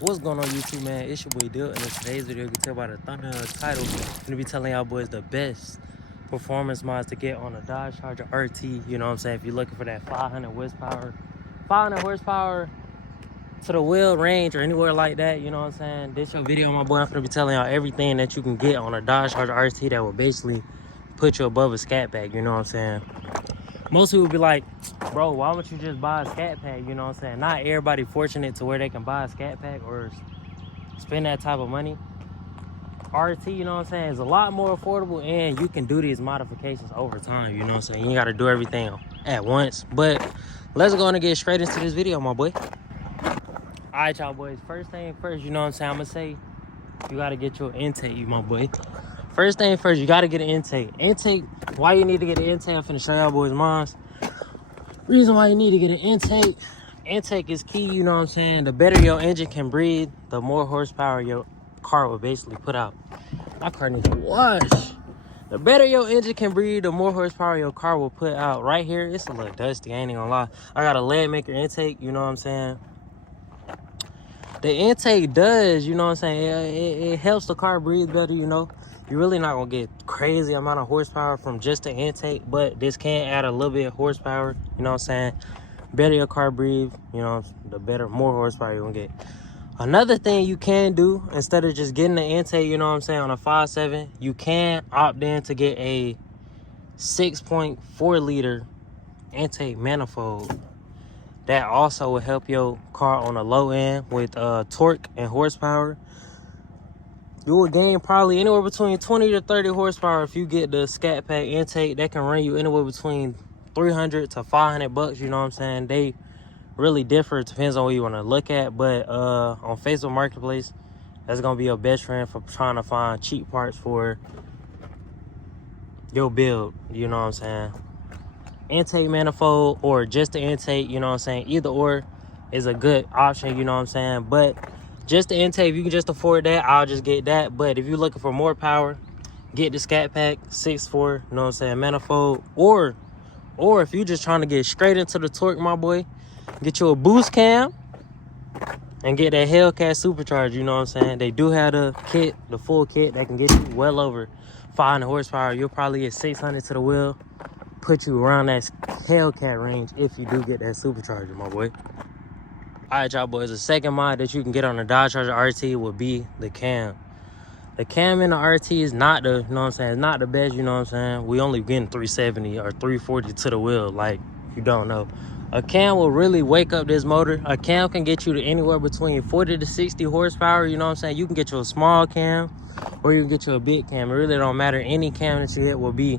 What's going on, YouTube, man? It's your boy Dill, and in today's video, you can tell by the thumbnail title, I'm gonna be telling y'all boys the best performance mods to get on a Dodge Charger RT. You know what I'm saying? If you're looking for that 500 horsepower to the wheel range or anywhere like that, you know what I'm saying? This your video, my boy. I'm gonna be telling y'all everything that you can get on a Dodge Charger RT that will basically put you above a scat pack. You know what I'm saying? Most people be like, bro, why don't you just buy a scat pack? You know what I'm saying? Not everybody fortunate to where they can buy a scat pack or spend that type of money. RT, you know what I'm saying, is a lot more affordable, and you can do these modifications over time. You know what I'm saying? You ain't got to do everything at once. But let's go and get straight into this video, my boy. All right, y'all boys. First thing first, you know what I'm saying? I'm going to say you got to get your intake, my boy. First thing first, you got to get an intake. Intake, why you need to get an intake? I'm finna show y'all boys mine. Reason why you need to get an intake is key, you know what I'm saying? The better your engine can breathe, the more horsepower your car will basically put out. My car needs to wash. The better your engine can breathe, the more horsepower your car will put out. Right here, it's a little dusty, I ain't even gonna lie. I got a lead maker intake, you know what I'm saying? The intake does, you know what I'm saying, it helps the car breathe better, you know. You're really not gonna get crazy amount of horsepower from just the intake, but this can add a little bit of horsepower, you know what I'm saying. Better your car breathe, you know, the better, more horsepower you're gonna get. Another thing you can do, instead of just getting the intake, you know what I'm saying, on a 5.7, you can opt in to get a 6.4 liter intake manifold. That also will help your car on the low end with torque and horsepower. You will gain probably anywhere between 20 to 30 horsepower if you get the scat pack intake. That can run you anywhere between 300 to 500 bucks, you know what I'm saying? They really differ. It depends on what you want to look at, but on Facebook Marketplace, that's gonna be your best friend for trying to find cheap parts for your build, you know what I'm saying? Intake manifold or just the intake, you know what I'm saying? Either or is a good option, you know what I'm saying? But just the intake, if you can just afford that, I'll just get that. But if you're looking for more power, get the scat pack 6.4, you know what I'm saying, manifold. Or if you're just trying to get straight into the torque, my boy, get you a boost cam and get that Hellcat supercharger, you know what I'm saying? They do have the kit, the full kit, that can get you well over 500 horsepower. You'll probably get 600 to the wheel, put you around that Hellcat range if you do get that supercharger, my boy. All right, y'all boys, the second mod that you can get on the Dodge Charger RT would be the cam. The cam in the RT is not the, you know what I'm saying, it's not the best, you know what I'm saying? We only getting 370 or 340 to the wheel, like, if you don't know. A cam will really wake up this motor. A cam can get you to anywhere between 40 to 60 horsepower, you know what I'm saying? You can get you a small cam or you can get you a big cam. It really don't matter. Any cam that you hit will be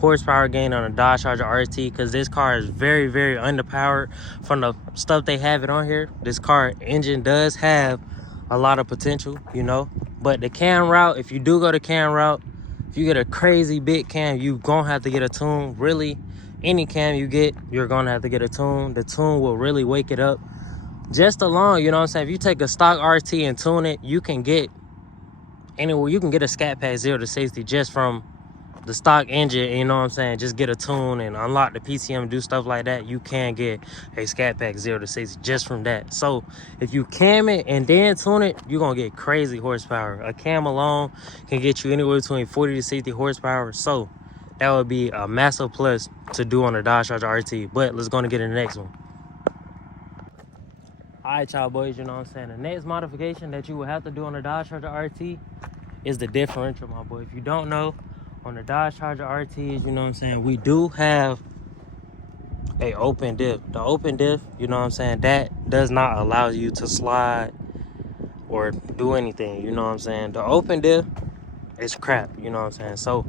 horsepower gain on a Dodge Charger RT, because this car is very, very underpowered from the stuff they have it on here. This car engine does have a lot of potential, you know. But the cam route, if you do go the cam route, if you get a crazy big cam, you gonna have to get a tune. Really, any cam you get, you're gonna have to get a tune. The tune will really wake it up just alone, you know what I'm saying? If you take a stock RT and tune it, you can get anywhere. You can get a scat pack 0 to 60 just from the stock engine, you know what I'm saying? Just get a tune and unlock the PCM, do stuff like that. You can get a scat pack 0 to 60 just from that. So if you cam it and then tune it, you're gonna get crazy horsepower. A cam alone can get you anywhere between 40 to 60 horsepower. So that would be a massive plus to do on a Dodge Charger RT. But let's go and get in the next one. All right, y'all boys, you know what I'm saying? The next modification that you will have to do on a Dodge Charger RT is the differential, my boy. If you don't know, on the Dodge Charger RTs, you know what I'm saying, we do have a open diff. The open diff, you know what I'm saying, that does not allow you to slide or do anything, you know what I'm saying. The open diff is crap, you know what I'm saying. So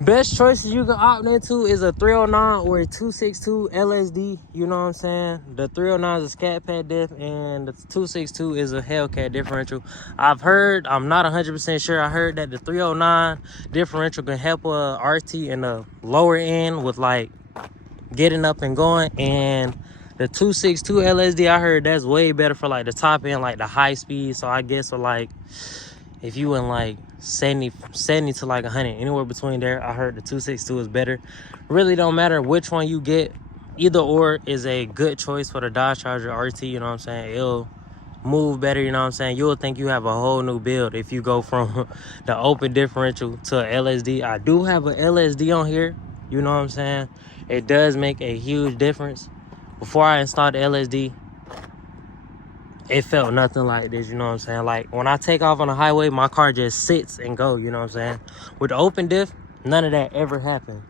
best choices you can opt into is a 309 or a 262 LSD, you know what I'm saying. The 309 is a scat pad diff and the 262 is a Hellcat differential. I've heard, I'm not 100% sure, I heard that the 309 differential can help a RT in the lower end with like getting up and going, and the 262 LSD, I heard that's way better for like the top end, like the high speed. So I guess for like, if you in like 70 to like 100, anywhere between there, I heard the 262 is better. Really don't matter which one you get. Either or is a good choice for the Dodge Charger RT, you know what I'm saying? It'll move better, you know what I'm saying? You'll think you have a whole new build if you go from the open differential to a LSD. I do have an LSD on here, you know what I'm saying? It does make a huge difference. Before I installed the LSD, it felt nothing like this, you know what I'm saying? Like, when I take off on the highway, my car just sits and go, you know what I'm saying? With the open diff, none of that ever happened.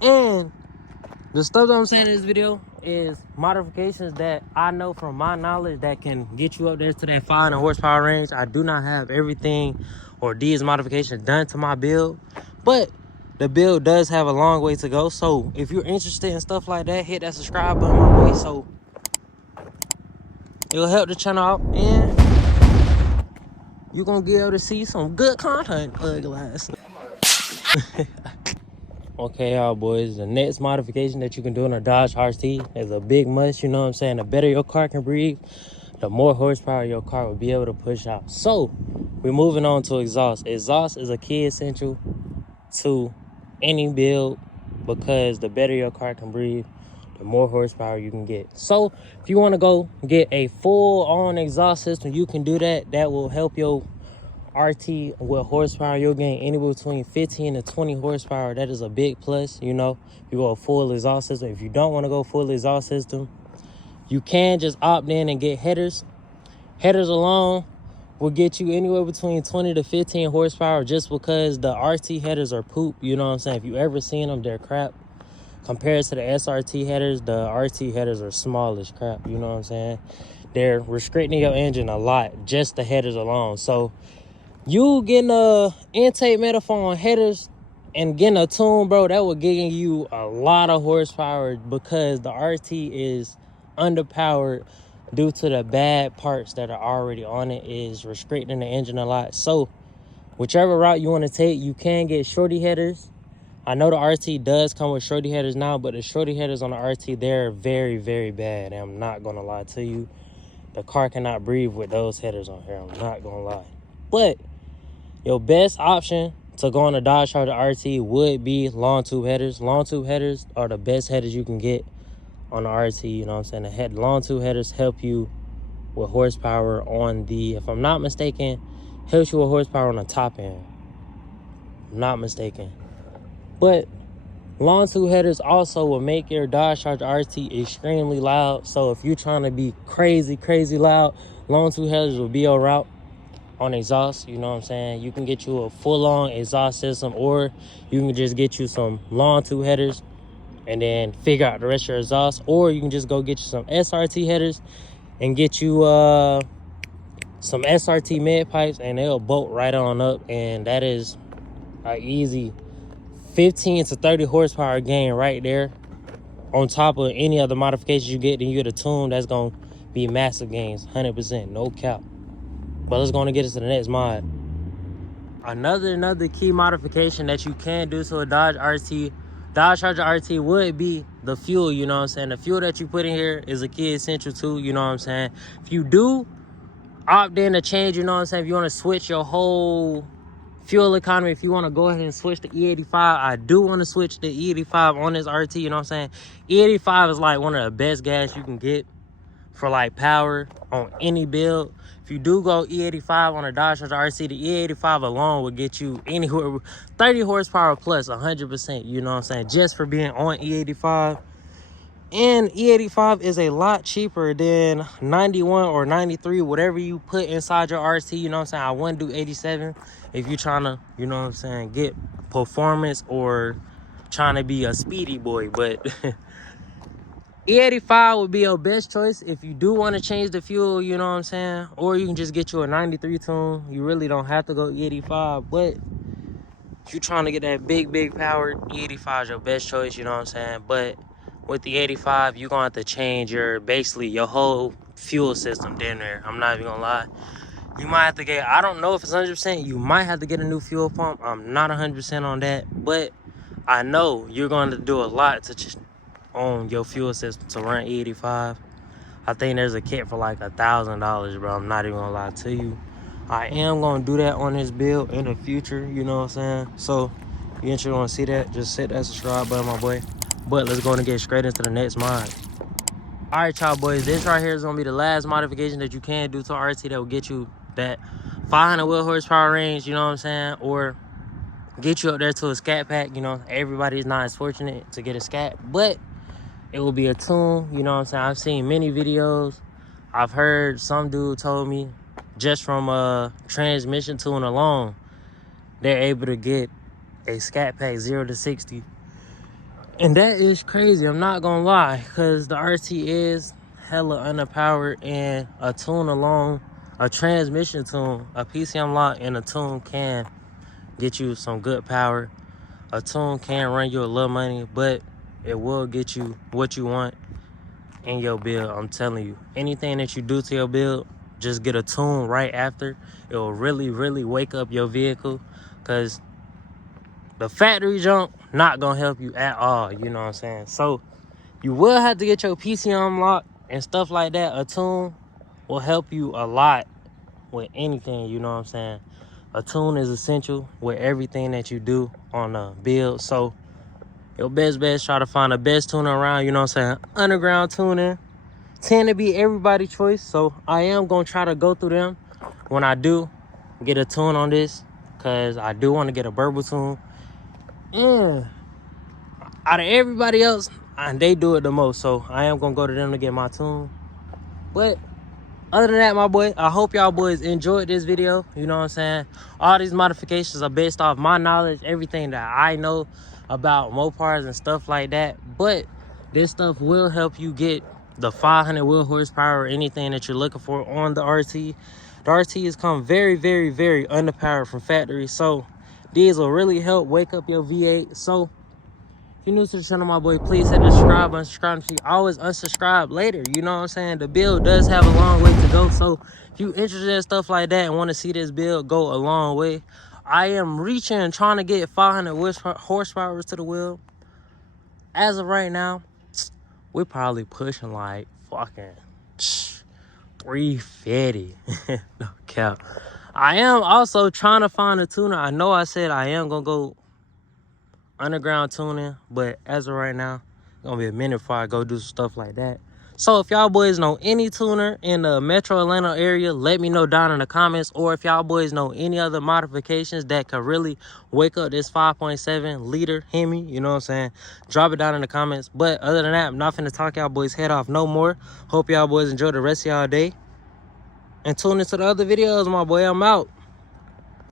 And the stuff that I'm saying in this video is modifications that I know from my knowledge that can get you up there to that 500 horsepower range. I do not have everything or these modifications done to my build, but the build does have a long way to go. So if you're interested in stuff like that, hit that subscribe button, my boy, so it'll help the channel out and you're gonna be able to see some good content, ugly ass. Okay, y'all boys, the next modification that you can do in a Dodge RT is a big must, you know what I'm saying? The better your car can breathe, the more horsepower your car will be able to push out. So, we're moving on to exhaust. Exhaust is a key essential to any build because the better your car can breathe, the more horsepower you can get. So, if you want to go get a full-on exhaust system, you can do that. That will help your RT with horsepower. You'll gain anywhere between 15 to 20 horsepower. That is a big plus, you know. You go a full exhaust system. If you don't want to go full exhaust system, you can just opt in and get headers. Headers alone will get you anywhere between 20 to 15 horsepower just because the RT headers are poop, you know what I'm saying? If you ever seen them, they're crap. Compared to the SRT headers, the RT headers are small as crap, you know what I'm saying? They're restricting your engine a lot, just the headers alone. So you getting a intake manifold on headers and getting a tune, bro, that will give you a lot of horsepower because the RT is underpowered due to the bad parts that are already on it, is restricting the engine a lot. So whichever route you want to take, you can get shorty headers. I know the RT does come with shorty headers now, but the shorty headers on the RT, they're very, very bad. And I'm not going to lie to you. The car cannot breathe with those headers on here. I'm not going to lie. But your best option to go on a Dodge Charger RT would be long tube headers. Long tube headers are the best headers you can get on the RT, you know what I'm saying? The long tube headers help you with horsepower on the, if I'm not mistaken, helps you with horsepower on the top end. I'm not mistaken. But long tube headers also will make your Dodge Charger RT extremely loud. So if you're trying to be crazy, crazy loud, long tube headers will be your route on exhaust, you know what I'm saying? You can get you a full-on exhaust system, or you can just get you some long tube headers and then figure out the rest of your exhaust, or you can just go get you some SRT headers and get you some SRT med pipes and they'll bolt right on up, and that is an easy 15 to 30 horsepower gain right there on top of any other modifications you get. Then you get a tune that's gonna be massive gains, 100%, no cap. But let's go and get us to the next mod. Another key modification that you can do to a Dodge Charger RT would be the fuel, you know what I'm saying? The fuel that you put in here is a key essential too, you know what I'm saying? If you do opt in to change, you know what I'm saying? If you want to switch your whole fuel economy, if you want to go ahead and switch to E85, I do want to switch to E85 on this RT, you know what I'm saying? E85 is like one of the best gas you can get for like power on any build. If you do go E85 on a Dodge Charger RC, the E85 alone will get you anywhere 30 horsepower plus 100%, you know what I'm saying, just for being on E85. And E85 is a lot cheaper than 91 or 93, whatever you put inside your RC, you know what I'm saying? I wouldn't do 87 if you're trying to, you know what I'm saying, get performance or trying to be a speedy boy, but E85 would be your best choice if you do want to change the fuel, you know what I'm saying? Or you can just get you a 93 tune. You really don't have to go E85, but if you're trying to get that big power, E85 is your best choice, you know what I'm saying? But with the 85, you're going to have to change basically your whole fuel system down there. I'm not even going to lie. You might have to get, I don't know if it's 100%, you might have to get a new fuel pump. I'm not 100% on that, but I know you're going to do a lot to just on your fuel system to run E85. I think there's a kit for like $1,000, bro. I'm not even gonna lie to you. I am gonna do that on this build in the future, you know what I'm saying? So if you interested want to see that, just hit that subscribe button, my boy. But let's go and get straight into the next mod. All right, y'all boys, this right here is gonna be the last modification that you can do to RT that will get you that 500 wheel horsepower range, you know what I'm saying, or get you up there to a scat pack. You know, everybody's not as fortunate to get a scat, but it will be a tune, you know what I'm saying. I've seen many videos. I've heard some dude told me just from a transmission tune alone, they're able to get a scat pack 0 to 60. And that is crazy, I'm not gonna lie, because the RT is hella underpowered, and a tune alone, a transmission tune, a PCM lock and a tune can get you some good power. A tune can run you a little money, but it will get you what you want in your build. I'm telling you, anything that you do to your build, just get a tune right after. It will really, really wake up your vehicle, because the factory junk not gonna help you at all, you know what I'm saying? So you will have to get your PCM lock and stuff like that. A tune will help you a lot with anything, you know what I'm saying? A tune is essential with everything that you do on a build. So your best try to find the best tuner around, you know what I'm saying? Underground tuning tend to be everybody's choice, so I am gonna try to go through them when I do get a tune on this, because I do want to get a burble tune. And out of everybody else, they do it the most, so I am gonna go to them to get my tune. But other than that, my boy, I hope y'all boys enjoyed this video. You know what I'm saying? All these modifications are based off my knowledge, everything that I know about Mopars and stuff like that. But this stuff will help you get the 500 wheel horsepower or anything that you're looking for on the RT. The RT has come very, very, very underpowered from factory. So these will really help wake up your V8. So if you're new to the channel, my boy, please hit the subscribe, unsubscribe. You always unsubscribe later. You know what I'm saying? The build does have a long way to go. So if you're interested in stuff like that and want to see this build go a long way, I am reaching and trying to get 500 horsepower to the wheel. As of right now, we're probably pushing like fucking 350. No cap. I am also trying to find a tuner. I know I said I am going to go underground tuning, but as of right now, it's gonna be a minute before I go do stuff like that. So if y'all boys know any tuner in the metro Atlanta area, let me know down in the comments. Or if y'all boys know any other modifications that could really wake up this 5.7 liter Hemi, you know what I'm saying, drop it down in the comments. But other than that, I'm not finna talk y'all boys head off no more. Hope y'all boys enjoy the rest of y'all day, and tune into the other videos, my boy. I'm out.